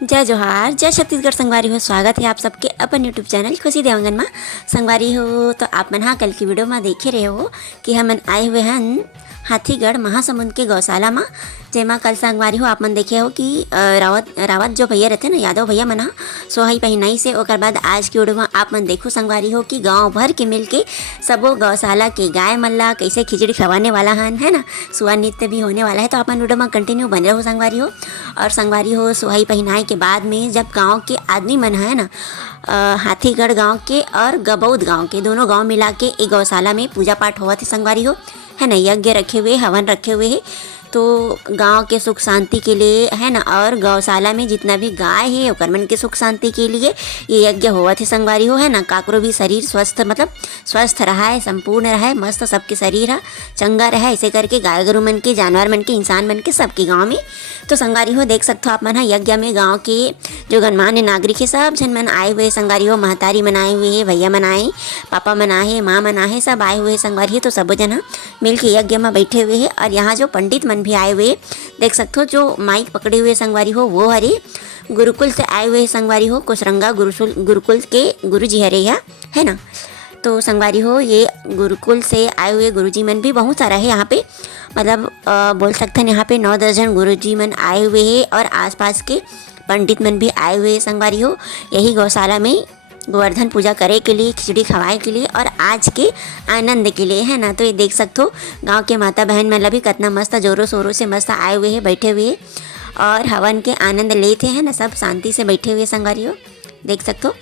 जय जोहार, जय छत्तीसगढ़ संगवारी हो। स्वागत है आप सबके अपन यूट्यूब चैनल खुशी देवंगन में। संगवारी हो तो आप मन कल की वीडियो में देखे रहे हो कि हमन आए हुए हैं हाथीगढ़ महासमुंद के गौशाला में, जेमा कल संगवारी हो आप मन देखे हो कि रावत जो भैया रहते ना, यादव भैया मन सोहाई पहनाई से। ओकर बाद आज की वीडियो में आप मन देखो संगवारी हो कि गांव भर के मिल के सबो गौशाला के गाय मन ला कैसे खिचड़ी खवाने वाला हन, है ना। सुहा नृत्य भी होने वाला है, तो अपन वीडियो में कंटिन्यू बने रहो संगवारी हो। और संगवारी हो सोहाई पहनाई के बाद में जब गाँव के आदमी मन है ना, हाथीगढ़ गाँव के और गबौद गाँव के दोनों गाँव मिला के एक गौशाला में पूजा पाठ हुआ थे संगवारी हो, है ना। यज्ञ रखे हुए, हवन रखे हुए है, तो गांव के सुख शांति के लिए, है ना। और गौशाला में जितना भी गाय है ओकर मन के सुख शांति के लिए ये यज्ञ हुआ थे संगवारी हो, है ना। काकरो भी शरीर स्वस्थ मतलब स्वस्थ रहा है, संपूर्ण रहा है, मस्त सबके शरीर है चंगा रहा है, ऐसे करके गाय गरु मन के, जानवर मन के, इंसान मन के, सबके गाँव में। तो संगवारी हो देख सकते हो आप मन यज्ञ में गाँव के जो गणमान्य नागरिक है सब जन मन आए हुए संगवारी हो। महतारी मन आए हुए है, भैया मन आए, पापा मन आए, माँ मन आए, सब आए हुए संगवारी हो। तो सब जन मिल के यज्ञ में बैठे हुए हैं। और यहाँ जो पंडित मन भी आए हुए देख सकते हो, जो माइक पकड़े हुए संगवारी हो वो हरे गुरुकुल से आए हुए संगवारी हो। कोसरंगा गुरुकुल के गुरु जी हरे यहाँ, है ना। तो संगवारी हो ये गुरुकुल से आए हुए गुरुजी मन भी बहुत सारा है यहाँ पे, मतलब बोल सकते हैं यहाँ पे 9 दर्जन गुरुजी मन आए हुए हैं। और आसपास के पंडित मन भी आए हुए संगवारी हो यही गौशाला में गोवर्धन पूजा करे के लिए, खिचड़ी खवाए के लिए और आज के आनंद के लिए, है ना। तो ये देख सकते हो गांव के माता बहन मन भी कितना मस्त जोरों शोरों से मस्त आए हुए हैं, बैठे हुए और हवन के आनंद लेते हैं ना, सब शांति से बैठे हुए संगवारी हो देख सकते हो।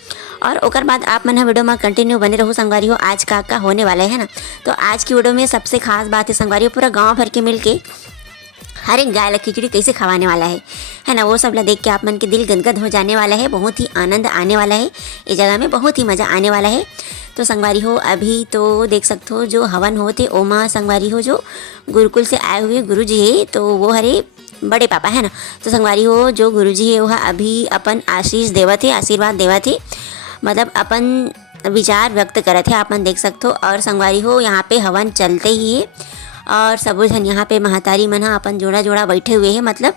और ओकर बाद आप मन वीडियो में कंटिन्यू बने रहो संगवारी हो, आज का होने वाला है ना। तो आज की वीडियो में सबसे खास बात है संगवारी हो, पूरा गाँव भर के मिल के हर एक गाय ला खिचड़ी कैसे खवाने वाला है ना। वो सब ला देख के आप मन के दिल गदगद हो जाने वाला है, बहुत ही आनंद आने वाला है, इस जगह में बहुत ही मज़ा आने वाला है। तो संगवारी हो अभी तो देख सकते हो जो हवन होते ओमा संगवारी हो जो गुरुकुल से आए हुए गुरु जी है, तो वो हरे बड़े पापा, है ना। तो संगवारी हो जो गुरु जी है वह अभी अपन आशीष देवत है, आशीर्वाद देवत है, मतलब अपन विचार व्यक्त करत है, आप मन देख सकते हो। और संगवारी हो यहाँ पे हवन चलते ही है और सब जन यहाँ पे महतारी मन अपन जोड़ा जोड़ा बैठे हुए हैं, मतलब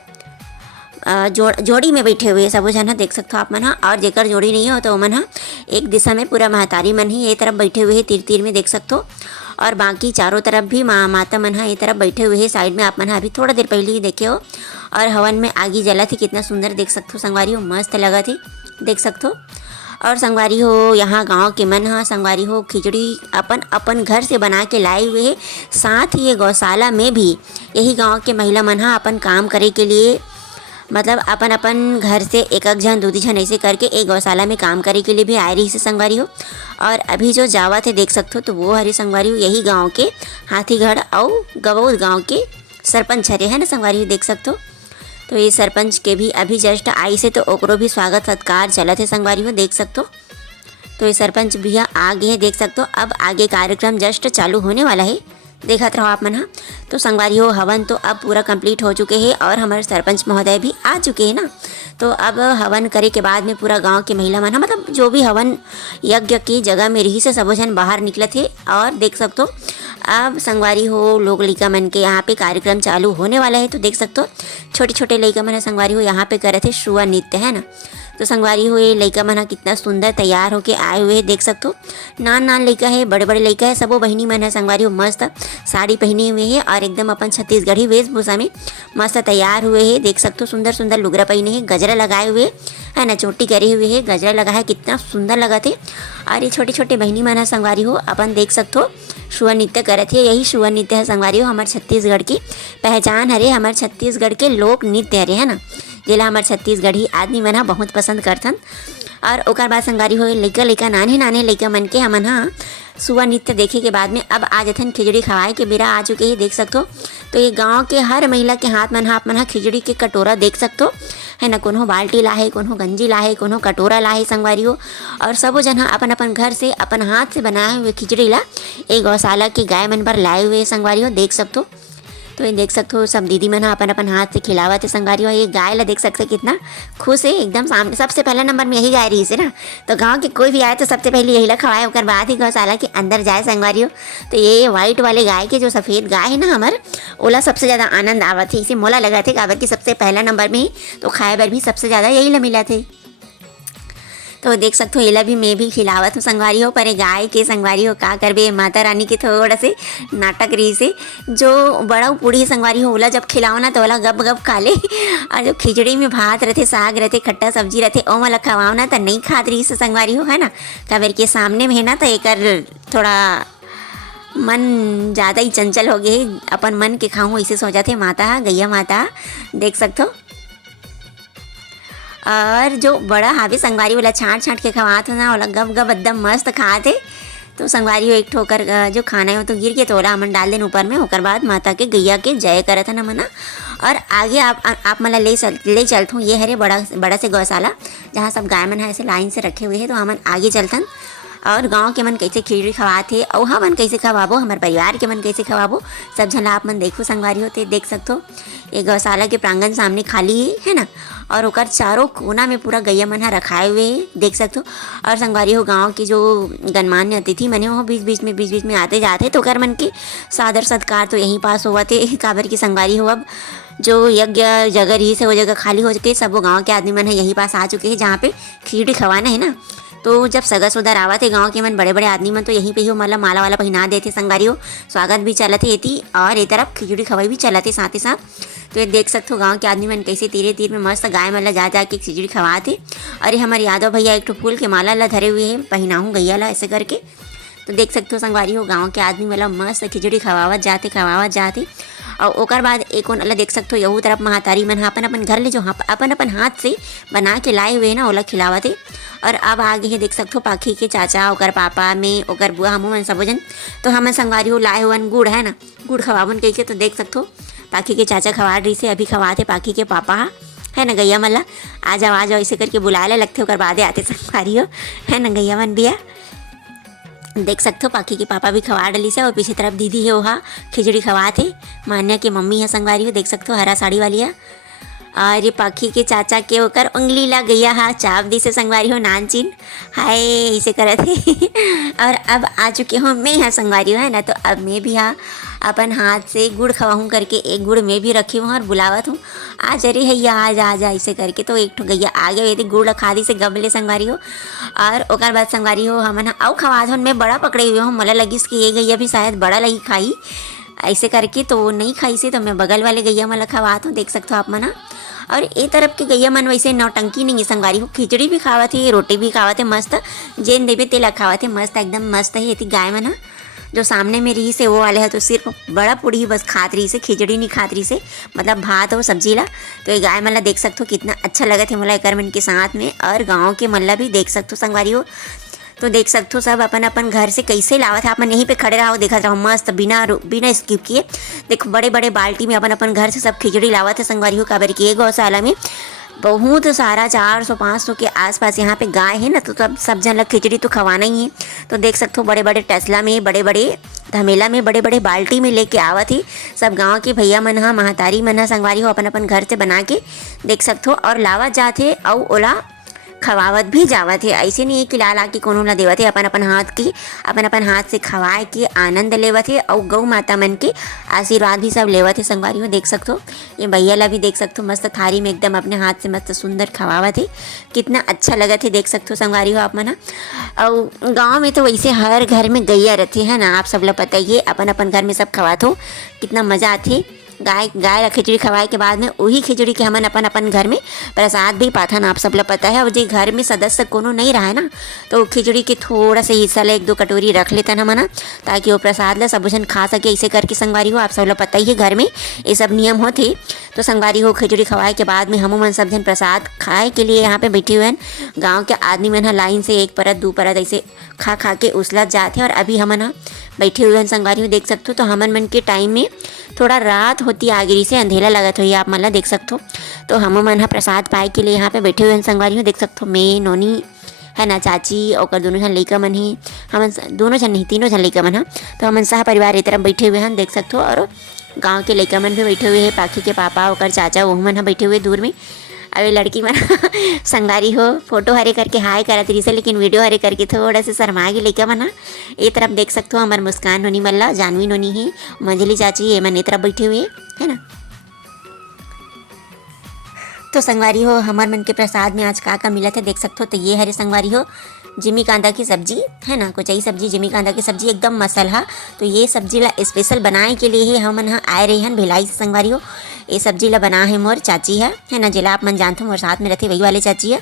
जोड़ी में बैठे हुए सब जन देख सकते हो आप मन। और जेकर जोड़ी नहीं हो तो मन एक दिशा में पूरा महतारी मन ही ये तरफ बैठे हुए हैं, तीर तीर में देख सकते हो। और बाकी चारों तरफ भी माता मन ये तरफ बैठे हुए हैं, साइड में आप मन अभी थोड़ा देर पहले ही देखे हो। और हवन में आगी जला थी, कितना सुंदर देख सकते हो संगवारी हो, मस्त लगा थी देख सकते हो। और संगवारी हो यहाँ गांव के मन संगवारी हो खिचड़ी अपन घर से बना के लाए हुए है। साथ ही ये गौशाला में भी यही गांव के महिला मन अपन काम करे के लिए, मतलब अपन घर से एक जन 2 जन ऐसे करके एक गौशाला में काम करे के लिए भी आए रही से संगवारी हो। और अभी जो जावा थे देख सकते हो, तो वो हरी संगवारी हो यही गाँव के हाथीगढ़ और गबौद गाँव के सरपंच हरे, है ना संगवारी हो देख सकते हो। तो ये सरपंच के भी अभी जस्ट आई से, तो ओकरो भी स्वागत सत्कार चलत है संगवारी हो देख सकते हो। तो ये सरपंच भैया आगे है देख सकते हो। अब आगे कार्यक्रम जस्ट चालू होने वाला है, देखत रहो आप मन। तो संगवारी हो हवन तो अब पूरा कंप्लीट हो चुके हैं और हमारे सरपंच महोदय भी आ चुके हैं ना। तो अब हवन करे के बाद में पूरा गांव के महिला मन मतलब जो भी हवन यज्ञ की जगह में रही से सब जन बाहर निकले थे। और देख सकते हो अब संगवारी हो लोग लड़का मन के यहाँ पे कार्यक्रम चालू होने वाला है। तो देख सकते हो छोटे छोटे लड़का मन संगवारी हो यहाँ पे करे थे शुआ नृत्य, है ना। तो संगवारी हो ये लड़का मन कितना सुंदर तैयार होके आए हुए देख सकते हो। नान लड़का है, बड़े बड़े लड़का है, सबो बहनी मन है संगवारी हो मस्त साड़ी पहने हुए है और एकदम अपन छत्तीसगढ़ी वेशभूषा में मस्त तैयार हुए है देख सकते हो। सुंदर सुंदर लुगरा पहने हैं, गजरा लगाए हुए है ना, चोटी करे हुए है, गजरा लगा है, कितना सुंदर लगा थे। और ये छोटे छोटे बहनी मन है संगवारी हो अपन देख सकते हो शुआ नृत्य करे थे। यही शुआ नृत्य है संगवारी हो हमारे छत्तीसगढ़ की पहचान हरे, हमारे छत्तीसगढ़ के लोक नृत्य हरे, है ना, जेला हमारे छत्तीसगढ़ी आदमी मन बहुत पसंद करथन। और ओकर बाद संगवारी हो लइका नाने लइका मन के हमन सुआ नृत्य देखे के बाद में अब आ जाथन खिचड़ी खवाए के बेरा आ चुके ही देख सकते हो। तो ये गांव के हर महिला के हाथ मन खिचड़ी के कटोरा देख सकते हो, है ना। कोनो बाल्टी लाहे, कोनो गंजी लाहे, कोनो कटोरा लाहे संगवारी हो। और सबो जन अपन अपन घर से अपन हाथ से बनाए हुए खिचड़ी ला एक गौशाला के गाय मन पर लाए हुए संगवारी हो देख सकते हो। तो ये देख सकते हो सब दीदी मन ह अपन अपन हाथ से खिलावत है संगवारी हो। ये गाय ला देख सकते कितना खुश है एकदम सामने। सबसे पहला नंबर में यही गाय रही है ना, तो गाँव के कोई भी आए तो सबसे पहले यही ला खवाए, ओकर बाद ही गौशाला के अंदर जाए संगवारी हो। तो ये वाइट वाले गाय के जो सफ़ेद गाय है ना हमार, ओला सबसे ज़्यादा आनंद आवत है। इसे मोला लगा थे काबर कि सबसे पहला नंबर में ही तो खाए बर भी सबसे ज़्यादा यही ला मिला थे। तो देख सकते हो एला भी मैं भी खिलावत हूँ संगवारी हो। पर ये गाय के संगवारी हो का करबे, माता रानी के थोड़ा से नाटक रही से जो बड़ा पूड़ी संगवारी हो ओला जब खिलाओ ना तो ओला गप गप खा ले। और जब खिचड़ी में भात रहते, साग रहते, खट्टा सब्जी रहते, ओ वाला खवाओ ना तो नहीं खात रही से संगवारी हो, है ना। काबर के सामने में है ना तो एक थोड़ा मन ज़्यादा ही चंचल हो गए, अपन मन के खाऊँ ऐसे सोचा थे। माता गैया माता देख सकते हो। और जो बड़ा हावी संगवारी वाला छाँट छाँट के खवात हो ना, वाला गप गप एकदम मस्त खाते। तो संगवारी हो एक ठोकर जो खाना है तो गिर के तोला हमन डाल देन ऊपर में। ओकर बाद माता के गैया के जय करत न मना। और आगे आप मला ले चलत हूँ। ये हरे बड़ा से गौशाला जहाँ सब गाय मन है ऐसे लाइन से रखे हुए हैं। तो हमन आगे चलतन और गांव के मन कैसे खिचड़ी खवाते और हमन कैसे खवाबो, हमारे परिवार के मन कैसे खवाबो, सब झन आप मन देखो संगवारी होते। देख सकते हो ये गौशाला के प्रांगण सामने खाली है ना, और ओकर चारों कोना में पूरा गैया मन ह रखाए हुए है, देख सकते हो। और संगवारी हो गांव के जो गणमान्य अतिथि मने हो बीच बीच में आते जाते तो ओकर मन के सादर सत्कार तो यहीं पास हुआ थे। काबर की संगवारी हो अब जो यज्ञ जगह रही से वो जगह खाली हो चुके, सब वो गाँव के आदमी मन है यहीं पास आ चुके हैं जहाँ पे खिचड़ी खवाना है ना। तो जब सगा सुधर आवत है गांव के मन बड़े बड़े आदमी मन तो यहीं पे ही मतलब माला वाला पहना देते संगवारी हो। स्वागत भी चलत है एती और ए तरफ खिचड़ी खवाई भी चलत है साथ ही साथ। तो ये देख सकते हो गांव के आदमी मन कैसे तीर में मस्त गाय मन ला जा के खिचड़ी खवाते। और ये हमारे यादव भैया एक फूल के माला ला धरे हुए हैं, पहनाऊँ गैया ला ऐसे करके। तो देख सकते हो संगवारी हो गाँव के आदमी मतलब मस्त खिचड़ी खवावत जाते। और ओकर बाद एक ओला देख सकते हो यहू तरफ महातारी मन अपन अपन घर ले जो अपन हाथ से बना के लाए हुए ना ओला खिलावत है। और अब आगे है देख सकते हो पाखी के चाचा, ओकर पापा में ओकर बुआ हमू मन सबो जन तो हमन संगवारी हो लाए हुअन गुड़ है ना, गुड़ खवावन कह के। तो देख सकते हो पाखी के चाचा खवा रही से, अभी खवाते पाखी के पापा है ना गैया मन ला आ जाओ ऐसे करके बुलाए लगते। ओकर बादे आते संगवारी हो है ना गैया मन बिया। देख सकते हो पाखी के पापा भी खवा डली से और पीछे तरफ दीदी है वहाँ खिचड़ी खवाते। मान्या के मम्मी है संगवारी हो, देख सकते हो हरा साड़ी वाली है। और ये पाखी के चाचा के ओकर उंगली ला गैया हा चाप दी से संगवारी हो नानचीन हाय इसे करत है। और अब आ चुके हो मैं यहाँ संगवारी हो है ना, तो अब मैं भी हाँ अपन हाथ से गुड़ खवाऊँ करके एक गुड़ मैं भी रखी हूँ और बुलावत हूँ आज अरे हैया आ जा ऐसे करके। तो एक ठो गैया आगे हुए थे गुड़ खादी से गबले संगवारी हो। और ओकर बाद संगवारी हो हमन आउ खवात हूँ। मैं बड़ा पकड़े हुए हूँ, मला लगिस कि ये गैया भी शायद बड़ा लगी खाई ऐसे करके, तो नहीं खाई से तो मैं बगल वाले गैया मला खवात हूँ, देख सकते हो आप मना। और ए तरफ के गैया मन वैसे नौटंकी नहीं है संगवारी हो, खिचड़ी भी खावत है रोटी भी खावत है मस्त, जेन देवे तेला खावत है मस्त एकदम मस्त है। ये गाय मन जो सामने में रही से वो वाले है तो सिर्फ बड़ा पूड़ी ही बस खात रही से, खिचड़ी नहीं खात रही से, मतलब भात और सब्जी ला। तो ये गाय मन ला देख सकते हो कितना अच्छा लगा थे मोला एकर मन के साथ में। और गाँव के मन ला भी देख सकते हो संगवारी हो। तो देख सकते हो सब अपन अपन घर से कैसे लावत है, अपन यहीं पे खड़े रहो देखत रहो मस्त बिना स्किप किए। देखो बड़े बड़े बाल्टी में अपन अपन घर से सब खिचड़ी लावत है संगवारी हो। काबर की गौशाला में बहुत सारा 400-500 के आसपास यहाँ पे गाय है ना, तो सब जन लग खिचड़ी तो खवाना ही है। तो देख सकते हो बड़े बड़े टसला में, बड़े बड़े धमेला में, बड़े बड़े बाल्टी में लेके आवत ही सब गांव के भैया मन हा महातारी मन हा संगवारी हो अपन अपन घर से बना के देख सकते हो और लावत जाते और ओला खवावत भी जावत है। ऐसे नहीं है कि ला के कोनो ला देवत है, अपन अपन हाथ से खवाए के आनंद लेवत है और गौ माता मन के आशीर्वाद भी सब लेवत है संगवारी हो। देख सकते हो ये भैया ला भी देख सकते हो मस्त थारी में एकदम अपने हाथ से मस्त सुंदर खवावत है, कितना अच्छा लगत है देख सकते हो संगवारी हो आप मन। और गाँव में तो वैसे हर घर में गैया रहते है ना, आप सब ला पता ही है, अपन अपन घर में सब खवात हो कितना मज़ा आते। गाय ला खिचड़ी खवाए के बाद में वही खिचड़ी के हमन अपन अपन घर में प्रसाद भी पाथन, आप सब ला पता है। और जो घर में सदस्य कोनो नहीं रहा है ना, तो खिचड़ी के थोड़ा सा हिस्सा ला 1-2 कटोरी रख लेतन हमन, ताकि वो प्रसाद ला सब जन खा सके ऐसे करके संगवारी हो। आप सब ला पता ही है घर में ये सब नियम होते। तो संगवारी हो खिचड़ी खवाए के बाद में हम मन सब जन प्रसाद खाए के लिए यहाँ पे बैठे हुए हैं। गाँव के आदमी मन लाइन से 1 परत 2 परत ऐसे खा के उसलत जाते। और अभी हमन बैठे हुए हैं संगवारी हो देख सकते हो। तो हमन मन के टाइम में थोड़ा रात होती आगे से अंधेरा लगत हुई आप मन ला देख सकते हो। तो हम मन प्रसाद पाए के लिए यहाँ पे बैठे हुए हैं संगवारी हो देख सकते हो। मैं नोनी है ना, चाची और दोनों जन लइका मन ही, हम दोनों जन नहीं तीनों जन लइका मन हा, तो हमन सह परिवार एक तरफ बैठे हुए हैं देख सकते हो। और गांव के लइका मन भी बैठे हुए हे, पाखी के पापा ओकर चाचा वो मन ह बैठे हुए दूर में। अब ये लड़की मन संगवारी हो फोटो हरे करके हाय करत रही से, लेकिन वीडियो हरे करके थोड़ा से शर्मा गे लइका मन ह। ए तरफ देख सकते हो हमार मुस्कान नोनी मल्ला, जानवी नोनी ही, मंजली चाची ये मन ए तरफ बैठे हुए है ना। तो संगवारी हो हमार मन के प्रसाद में आज का मिला था देख सकते हो। तो ये हरे संगवारी हो जिमी कांदा की सब्जी है ना, कुचई सब्जी जिमी कांदा की सब्जी एकदम मसाला। तो ये सब्जी ला स्पेशल बनाए के लिए ही हमन ह आए रहे हन भिलाई से संगवारी हो। ये सब्जी ला बना है मोर चाची है ना, जिला आप मन जानते हो मोर साथ में रहते वही वाले चाची है।